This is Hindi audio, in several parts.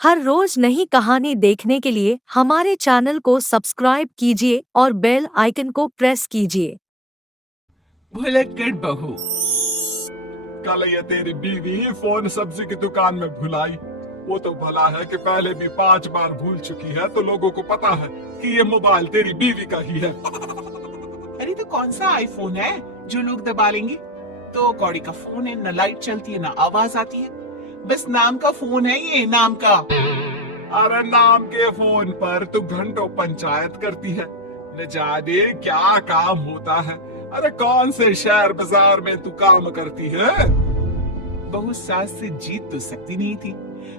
हर रोज नई कहानी देखने के लिए हमारे चैनल को सब्सक्राइब कीजिए और बेल आइकन को प्रेस कीजिए। भुलक्कड़ बहू। कल ये तेरी बीवी फोन सब्जी की दुकान में भुलाई। वो तो भला है कि पहले भी 5 बार भूल चुकी है, तो लोगों को पता है कि ये मोबाइल तेरी बीवी का ही है। अरे तो कौन सा आईफोन है जो लोग दबा लेंगे? तो कौड़ी का फोन है, ना लाइट चलती है ना आवाज आती है, बस नाम का फोन है, ये नाम का। अरे नाम के फोन पर तू घंटों पंचायत करती है, न जाने क्या काम होता है। अरे कौन से शहर बाजार में तू काम करती है? बहू सास से जीत तो सकती नहीं थी,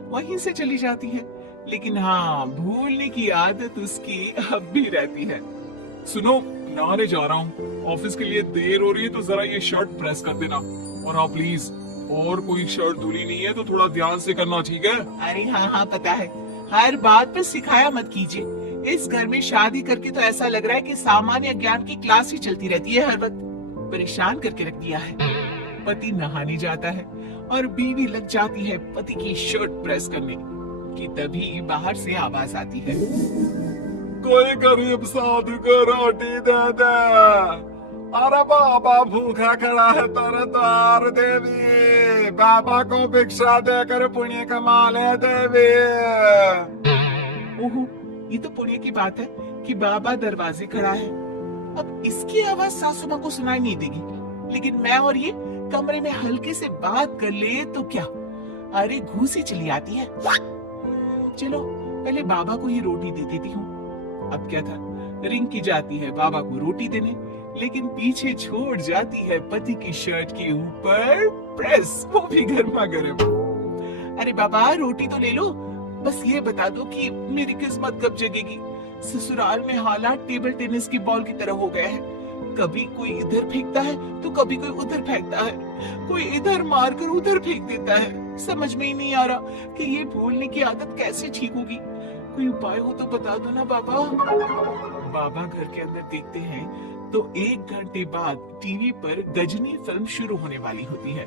वहीं से चली जाती है, लेकिन हाँ भूलने की आदत उसकी अब भी रहती है। सुनो, नहाने जा रहा हूँ, ऑफिस के लिए देर हो रही है, तो जरा ये शर्ट प्रेस कर देना। और हाँ प्लीज, और कोई शर्ट धुली नहीं है तो थोड़ा ध्यान से करना, ठीक है? अरे हाँ हाँ पता है, हर बात पर सिखाया मत कीजिए। इस घर में शादी करके तो ऐसा लग रहा है कि सामान्य ज्ञान की क्लास ही चलती रहती है, हर वक्त परेशान करके रख दिया है। पति नहाने जाता है और बीवी लग जाती है पति की शर्ट प्रेस करने कि तभी बाहर से आवाज आती है, कोई गरीब साधु को रोटी दे दे। अरे बाबा भूखा खड़ा है तेरे द्वार देवी, बाबा को भिक्षा देकर पुण्य कमा ले देवी। ओहो, ये तो पुण्य की बात है कि बाबा दरवाजे खड़ा है। अब इसकी आवाज सासू माँ को सुनाई नहीं देगी, लेकिन मैं और ये कमरे में हल्के से बात कर ले तो क्या, अरे घूसी चली आती है। चलो पहले बाबा को ही रोटी दे देती हूँ। अब क्या था, रिंग की जाती है बाबा को रोटी देने, लेकिन पीछे छोड़ जाती है पति की शर्ट के ऊपर प्रेस, वो भी गर्मा गर्म। अरे बाबा रोटी तो ले लो, बस ये बता दो कि मेरी किस्मत कब जगेगी। ससुराल में हालात टेबल टेनिस की बॉल की तरह हो गए हैं, कभी कोई इधर फेंकता है तो कभी कोई उधर फेंकता है, कोई इधर मारकर उधर फेंक देता है। समझ में ही नहीं आ रहा कि ये भूलने की आदत कैसे ठीक होगी। कोई उपाय हो तो बता दो ना बाबा। बाबा घर के अंदर देखते हैं तो 1 घंटे बाद टीवी पर गजनी फिल्म शुरू होने वाली होती है।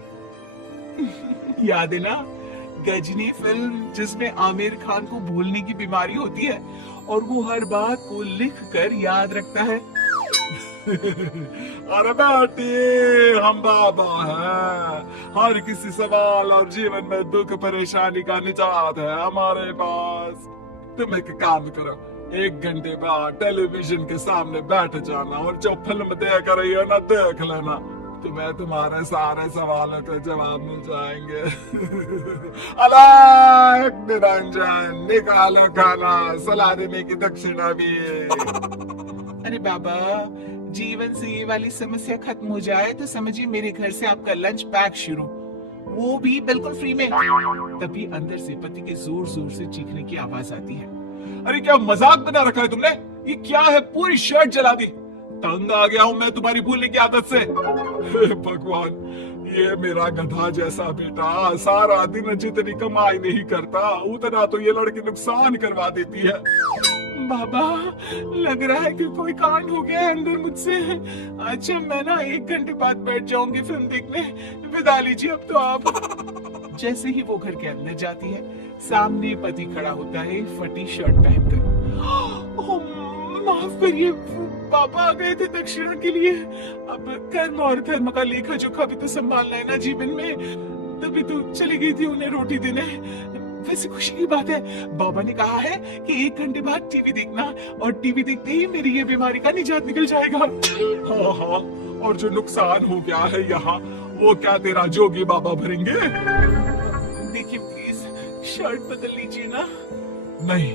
याद है ना, गजनी फिल्म जिसमें आमिर खान को भूलने की बीमारी होती है और वो हर बात को लिख कर याद रखता है। अरे बेटी, हम बाबा हैं, हर किसी सवाल और जीवन में दुख परेशानी का निजात है हमारे पास। तुम एक काम करो, 1 घंटे बाद टेलीविजन के सामने बैठ जाना और जो फिल्म देख रही हो ना देख लेना, तुम्हें तुम्हारे सारे सवालों के जवाब मिल जाएंगे। अलग निरंजन, निकालो खाना, सलाह देने की दक्षिणा भी। अरे बाबा, जीवन से ये वाली समस्या खत्म हो जाए तो समझिए मेरे घर से आपका लंच पैक शुरू, वो भी बिल्कुल फ्री में। तभी अंदर से पति के जोर जोर से चीखने की आवाज आती है। अरे क्या मजाक बना रखा है तुमने? ये क्या है, पूरी शर्ट जला दी। तंग आ गया हूं मैं तुम्हारी भूलने की आदत से। भगवान, ये मेरा गधा जैसा बेटा सारा दिन जितनी कमाई नहीं करता उतना तो ये लड़की नुकसान करवा देती है। बाबा, लग रहा है कि कोई कांड हो गया है अंदर मुझसे। अच्छा मैं ना 1 घंटे बाद बैठ जाऊंगी फिल्म देखने, विदा लीजिए अब तो आप। जैसे ही वो घर के अंदर जाती है, सामने पति खड़ा होता है फटी शर्ट पहनकर। ओह, माफ करिए, पापा आ गए थे दक्षिणा के लिए। अब कर्म और धर्म का लेखा जोखा भी तो संभालना है ना जीवन में, तभी तो चली गई थी उन्हें रोटी देने। वैसे खुशी की बात है, बाबा ने कहा है कि 1 घंटे बाद टीवी देखना, और टीवी देखते ही मेरी ये बीमारी का निजात निकल जाएगा। हाँ हाँ, और जो नुकसान हो गया है यहाँ, वो क्या तेरा जोगी बाबा भरेंगे? देखिए प्लीज, शर्ट बदल लीजिए ना। नहीं,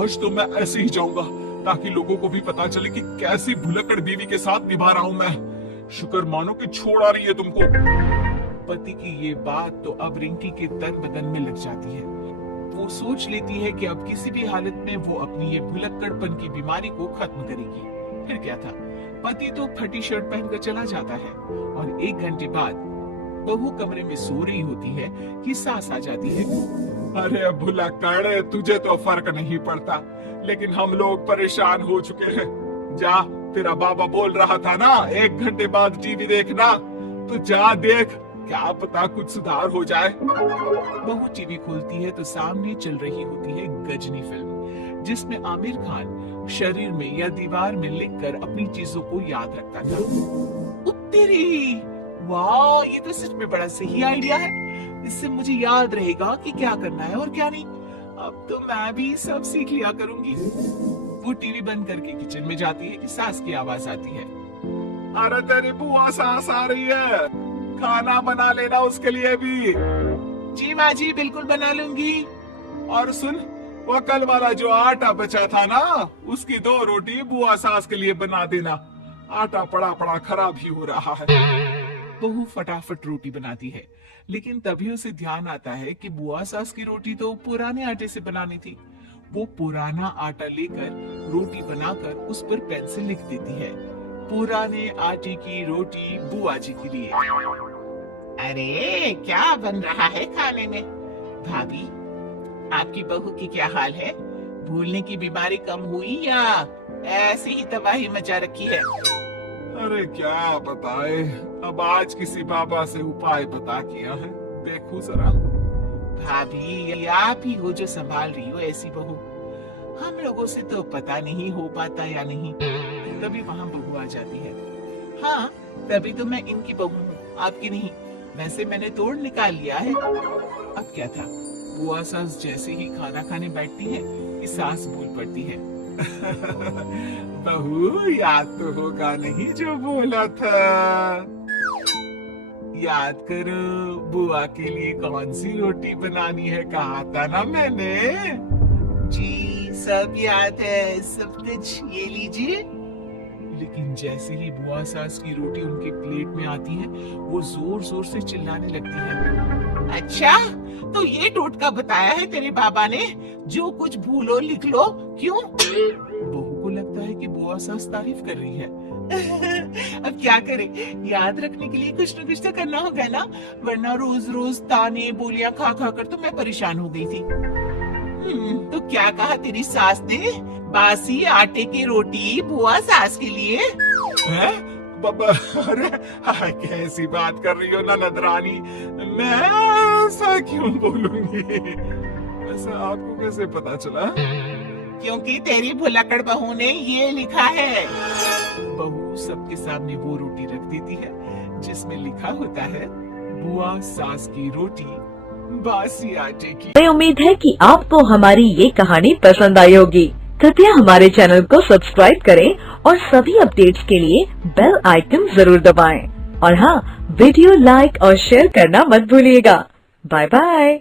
आज तो मैं ऐसे ही जाऊंगा, ताकि लोगों को भी पता चले कि कैसी भुलक्कड़ बीवी के साथ निभा रहा हूँ मैं। शुक्र मानो कि छोड़ आ रही है तुमको। पति की ये बात तो अब रिंकी के तन बदन में लग जाती है। वो सोच लेती है कि अब किसी भी हालत में वो अपनी ये भुलक्कड़पन की बीमारी को खत्म करेगी। फिर क्या था, पति तो फटी शर्ट पहनकर चला जाता है और 1 घंटे बाद बहू कमरे में सो रही होती है कि सास आ जाती है। अरे भुलक्कड़, तुझे तो फर्क नहीं पड़ता, लेकिन हम लोग परेशान हो चुके हैं। जा, तेरा बाबा बोल रहा था ना 1 घंटे बाद टीवी देखना, तो जा देख क्या पता कुछ सुधार हो जाए। बहू टीवी खोलती है तो सामने चल रही होती है गजनी फिल्म, जिसमें आमिर खान शरीर में या दीवार में लिखकर अपनी चीजों को याद रखता था। उत्तरी, वाह, ये तो सच में बड़ा सही आइडिया है। इससे मुझे याद रहेगा कि क्या करना है और क्या नहीं। अब तो मैं भी सब सीख लिया करूंगी। वो टीवी बंद करके किचन में जाती है कि सास की आवाज आती है। अरे तेरी बुआ सास आ रही है, खाना बना लेना उसके लिए भी। जी माँ जी, बिल्कुल बना लूंगी। और सुन, वो कल वाला जो आटा बचा था ना, उसकी 2 रोटी बुआ सास के लिए बना देना। आटा पड़ा पड़ा खराब ही हो रहा है। बहू फटाफट रोटी बनाती है, लेकिन तभी उसे ध्यान आता है कि बुआ सास की रोटी तो पुराने आटे से बनानी थी। वो पुराना आटा लेकर रोटी बनाकर उस पर पेन से लिख देती है, पुराने आटे की रोटी बुआ जी के लिए। अरे क्या बन रहा है खाने में? भाभी, आपकी बहू की क्या हाल है? भूलने की बीमारी कम हुई या ऐसे ही तबाही मचा रखी है? अरे क्या बताए, अब आज किसी बाबा से उपाय पता किया है, देखो जरा। भाभी, ये आप ही हो जो संभाल रही हो ऐसी बहू। हम लोगों से तो पता नहीं हो पाता या नहीं। तभी वहाँ बहू आ जाती है। हाँ, तभी तो मैं इनकी बहू हूँ, आपकी नहीं। वैसे मैंने तोड़ निकाल लिया है। अब क्या था, बुआ सास जैसे ही खाना खाने बैठती है कि सास बोल पड़ती है। बहू, याद तो होगा नहीं जो बोला था? याद करो, बुआ के लिए कौन सी रोटी बनानी है, कहा था ना मैंने। जी सब याद है, सब कुछ, ये लीजिए। लेकिन जैसे ही बुआ सास की रोटी उनके प्लेट में आती है, वो जोर जोर से चिल्लाने लगती है। अच्छा, तो ये टोटका बताया है तेरे बाबा ने, जो कुछ भूलो लिख लो, क्यों? बहू को लगता है कि बुआ सास तारीफ कर रही है। अब क्या करे, याद रखने के लिए कुछ न कुछ तो करना होगा ना, वरना रोज रोज ताने बोलियां खा खा कर तो मैं परेशान हो गई थी। तो क्या कहा तेरी सास ने? बासी आटे की रोटी बुआ सास के लिए? हैं? अरे कैसी बात कर रही हो ननद रानी, मैं ऐसा क्यों बोलूंगी? वैसे आपको कैसे पता चला? क्योंकि तेरी भुलक्कड़ बहू ने ये लिखा है। बहू सबके सामने वो रोटी रख देती है जिसमें लिखा होता है, बुआ सास की रोटी बासी आटे की। हमें उम्मीद है कि आपको हमारी ये कहानी पसंद आई होगी। कृपया हमारे चैनल को सब्सक्राइब करें और सभी अपडेट्स के लिए बेल आइकन जरूर दबाएं। और हाँ, वीडियो लाइक और शेयर करना मत भूलिएगा। Bye bye.